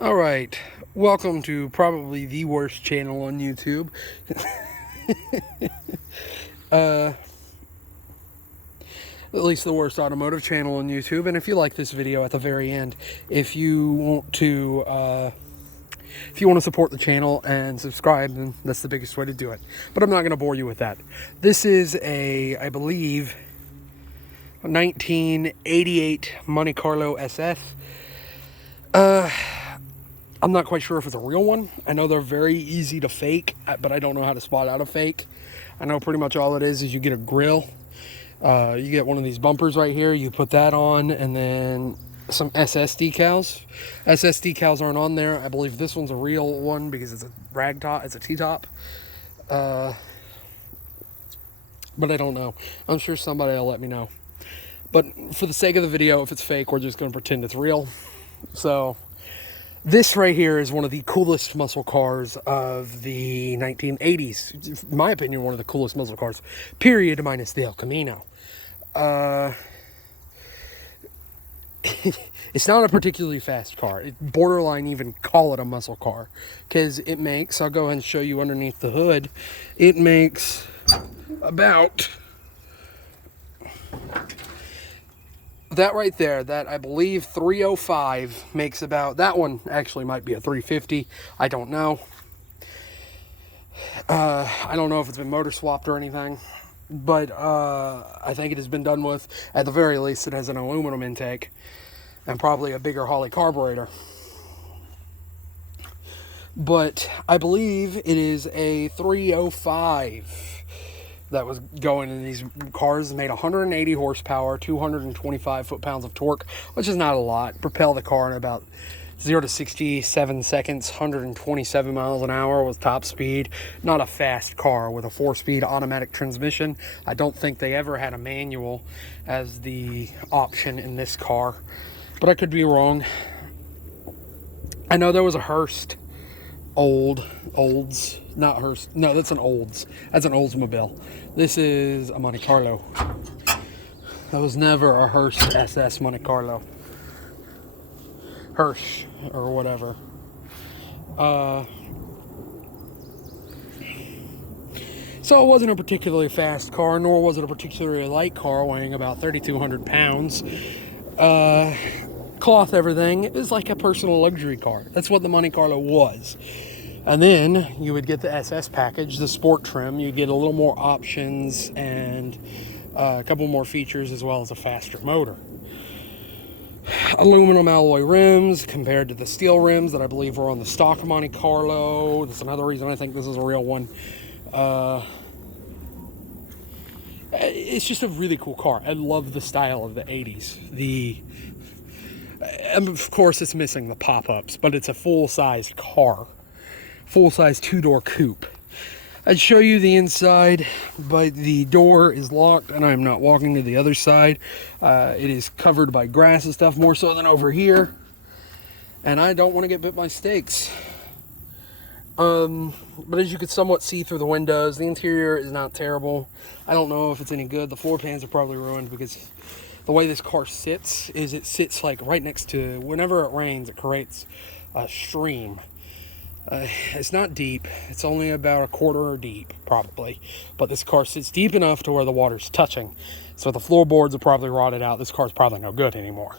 All right, welcome to probably the worst channel on YouTube. At least the worst automotive channel on YouTube. And if you like this video at the very end, if you want to support the channel and subscribe, then that's the biggest way to do it. But I'm not going to bore you with that. This is I believe, 1988 Monte Carlo SS. I'm not quite sure if it's a real one. I know they're very easy to fake, but I don't know how to spot out a fake. I know pretty much all it is you get a grill. You get one of these bumpers right here. You put that on, and then some SS decals. SS decals aren't on there. I believe this one's a real one because it's a rag top. It's a T-top. But I don't know. I'm sure somebody will let me know. But for the sake of the video, if it's fake, we're just going to pretend it's real. So this right here is one of the coolest muscle cars of the 1980s. In my opinion, one of the coolest muscle cars, period, minus the El Camino. It's not a particularly fast car. It borderline even call it a muscle car. Because it makes, I'll go ahead and show you underneath the hood, it makes about... that right there, that I believe 305 makes about, that one actually might be a 350. I don't know. I don't know if it's been motor swapped or anything, but I think it has been done with. At the very least, it has an aluminum intake and probably a bigger Holley carburetor. But I believe it is a 305 that was going in these cars. Made 180 horsepower, 225 foot-pounds of torque, which is not a lot. Propel the car in about 0 to 67 seconds, 127 miles an hour with top speed. Not a fast car with a 4-speed automatic transmission. I don't think they ever had a manual as the option in this car, but I could be wrong. I know there was a Hearst Olds, not Hearst. No, that's an Olds. That's an Oldsmobile. This is a Monte Carlo. That was never a Hearst SS Monte Carlo. Hirsch or whatever. So it wasn't a particularly fast car, nor was it a particularly light car, weighing about 3,200 pounds. Cloth everything. It was like a personal luxury car. That's what the Monte Carlo was. And then you would get the SS package, the sport trim. You get a little more options and a couple more features, as well as a faster motor. Aluminum alloy rims compared to the steel rims that I believe were on the stock Monte Carlo. That's another reason I think this is a real one. It's just a really cool car. I love the style of the 80s. And of course, it's missing the pop-ups, but it's a full-sized car. Full-size 2-door coupe. I'd show you the inside, but the door is locked and I'm not walking to the other side. It is covered by grass and stuff, more so than over here. And I don't want to get bit by snakes. But as you can somewhat see through the windows, the interior is not terrible. I don't know if it's any good. The floor pans are probably ruined because the way this car sits is it sits like right next to, whenever it rains, it creates a stream. It's not deep. It's only about a quarter deep, probably. But this car sits deep enough to where the water's touching. So the floorboards are probably rotted out. This car's probably no good anymore.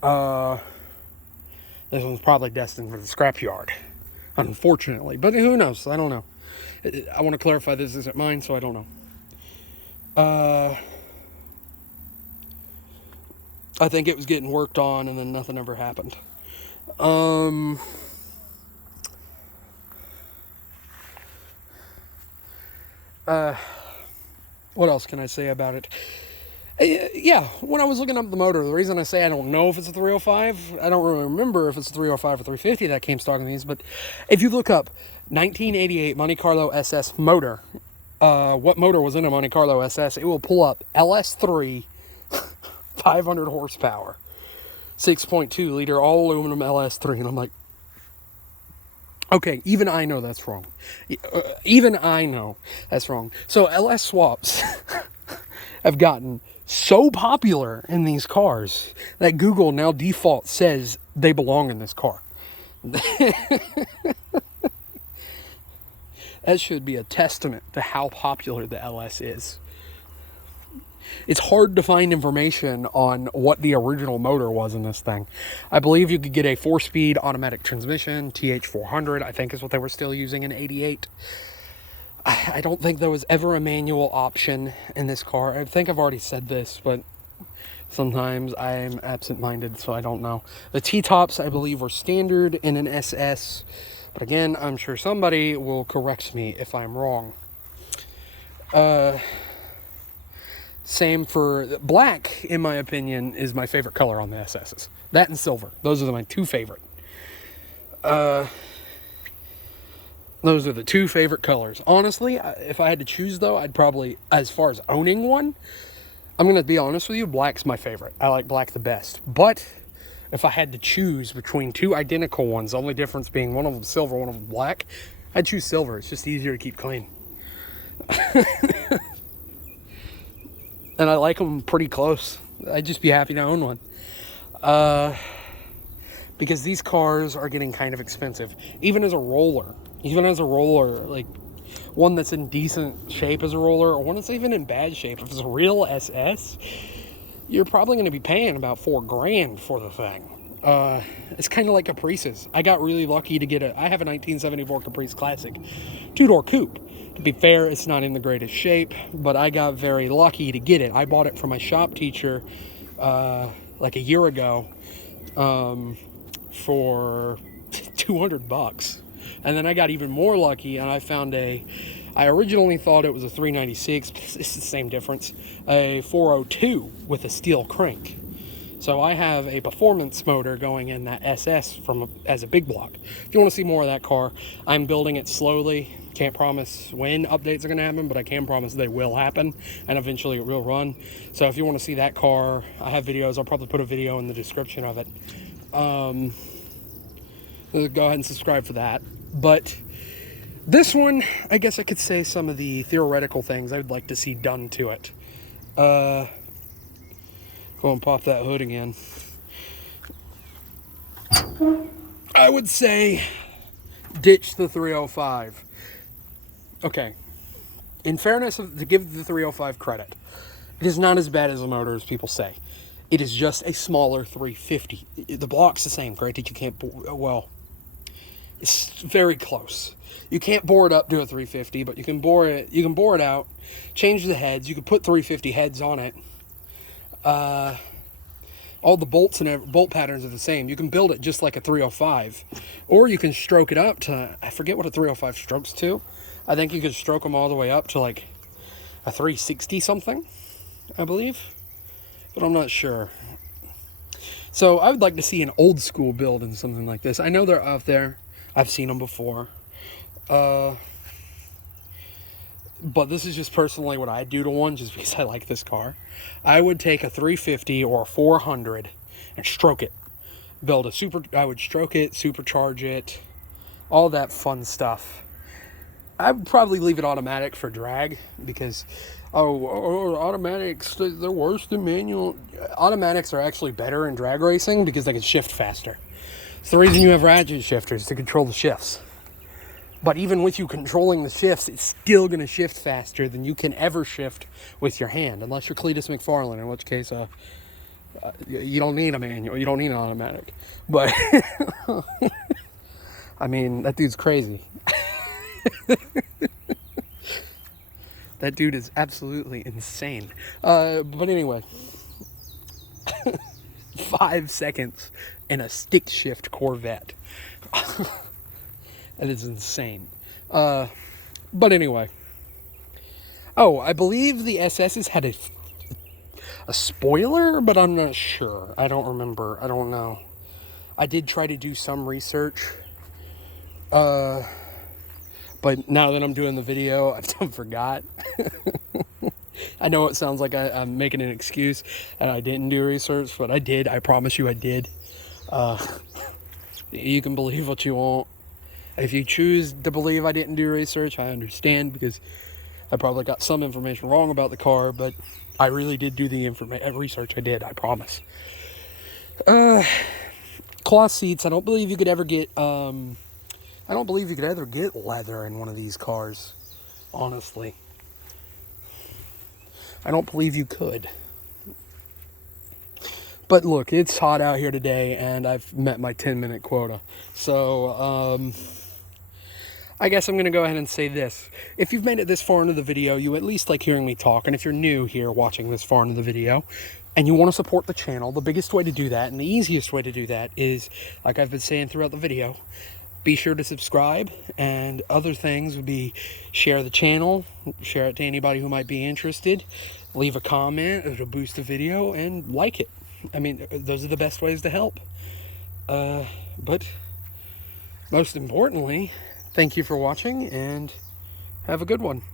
This one's probably destined for the scrapyard, unfortunately. But who knows? I don't know. I want to clarify this isn't mine, so I don't know. I think it was getting worked on, and then nothing ever happened. What else can I say about it? Yeah, when I was looking up the motor, the reason I say I don't know if it's a 305, I don't really remember if it's a 305 or 350 that came stock in these, but if you look up 1988 Monte Carlo SS motor, what motor was in a Monte Carlo SS, it will pull up LS3, 500 horsepower, 6.2 liter all aluminum LS3, and I'm like, okay, even I know that's wrong. Even I know that's wrong. So LS swaps have gotten so popular in these cars that Google now default says they belong in this car. That should be a testament to how popular the LS is. It's hard to find information on what the original motor was in this thing. I believe you could get a 4-speed automatic transmission, TH400, I think is what they were still using in '88. I don't think there was ever a manual option in this car. I think I've already said this, but sometimes I'm absent-minded, so I don't know. The T-tops, I believe, were standard in an SS, but again, I'm sure somebody will correct me if I'm wrong. Same for black, in my opinion, is my favorite color on the SSs. That and silver. Those are my two favorite. Those are the two favorite colors. Honestly, if I had to choose, though, I'd probably, as far as owning one, I'm going to be honest with you, black's my favorite. I like black the best. But if I had to choose between two identical ones, the only difference being one of them silver, one of them black, I'd choose silver. It's just easier to keep clean. And I like them pretty close. I'd just be happy to own one. Because these cars are getting kind of expensive. Even as a roller, like one that's in decent shape as a roller, or one that's even in bad shape, if it's a real SS, you're probably going to be paying about $4,000 for the thing. It's kind of like Caprices. I got really lucky to get I have a 1974 Caprice Classic 2-door coupe. To be fair, it's not in the greatest shape, but I got very lucky to get it. I bought it from my shop teacher like a year ago for $200. And then I got even more lucky, and I found I originally thought it was a 396, but it's the same difference, a 402 with a steel crank. So I have a performance motor going in that SS as a big block. If you want to see more of that car, I'm building it slowly. Can't promise when updates are going to happen, but I can promise they will happen, and eventually it will run. So if you want to see that car, I have videos. I'll probably put a video in the description of it. Go ahead and subscribe for that. But this one, I guess I could say some of the theoretical things I would like to see done to it. Go and pop that hood again. I would say ditch the 305. Okay, in fairness, to give the 305 credit, it is not as bad as the motor as people say. It is just a smaller 350. The block's the same, granted you can't, well, it's very close. You can't bore it up to a 350, but you can bore it out, change the heads, you can put 350 heads on it. All the bolts and bolt patterns are the same. You can build it just like a 305, or you can stroke it up to, I forget what a 305 strokes to. I think you could stroke them all the way up to like a 360 something, I believe, but I'm not sure. So I would like to see an old school build in something like this. I know they're out there. I've seen them before. But this is just personally what I do to one, just because I like this car. I would take a 350 or a 400 and stroke it. I would stroke it, supercharge it, all that fun stuff. I would probably leave it automatic for drag, because automatics, they're worse than manual. Automatics are actually better in drag racing because they can shift faster. It's the reason you have ratchet shifters, to control the shifts. But even with you controlling the shifts, it's still going to shift faster than you can ever shift with your hand, unless you're Cletus McFarlane, in which case you don't need a manual, you don't need an automatic. But I mean, that dude's crazy. That dude is absolutely insane. But anyway, 5 seconds in a stick shift Corvette. That is insane. But anyway. Oh, I believe the SS's had a spoiler, but I'm not sure. I don't remember. I don't know. I did try to do some research. But now that I'm doing the video, I forgot. I know it sounds like I'm making an excuse and I didn't do research, but I did. I promise you I did. You can believe what you want. If you choose to believe I didn't do research, I understand, because I probably got some information wrong about the car, but I really did do the research. I did, I promise. cloth seats. I don't believe you could ever get, I don't believe you could ever get leather in one of these cars, honestly. I don't believe you could. But look, it's hot out here today, and I've met my 10-minute quota. So, I guess I'm going to go ahead and say this. If you've made it this far into the video, you at least like hearing me talk. And if you're new here watching this far into the video, and you want to support the channel, the biggest way to do that, and the easiest way to do that is, like I've been saying throughout the video, be sure to subscribe, and other things would be share the channel, share it to anybody who might be interested, leave a comment, it'll boost the video, and like it. I mean, those are the best ways to help. But most importantly, thank you for watching, and have a good one.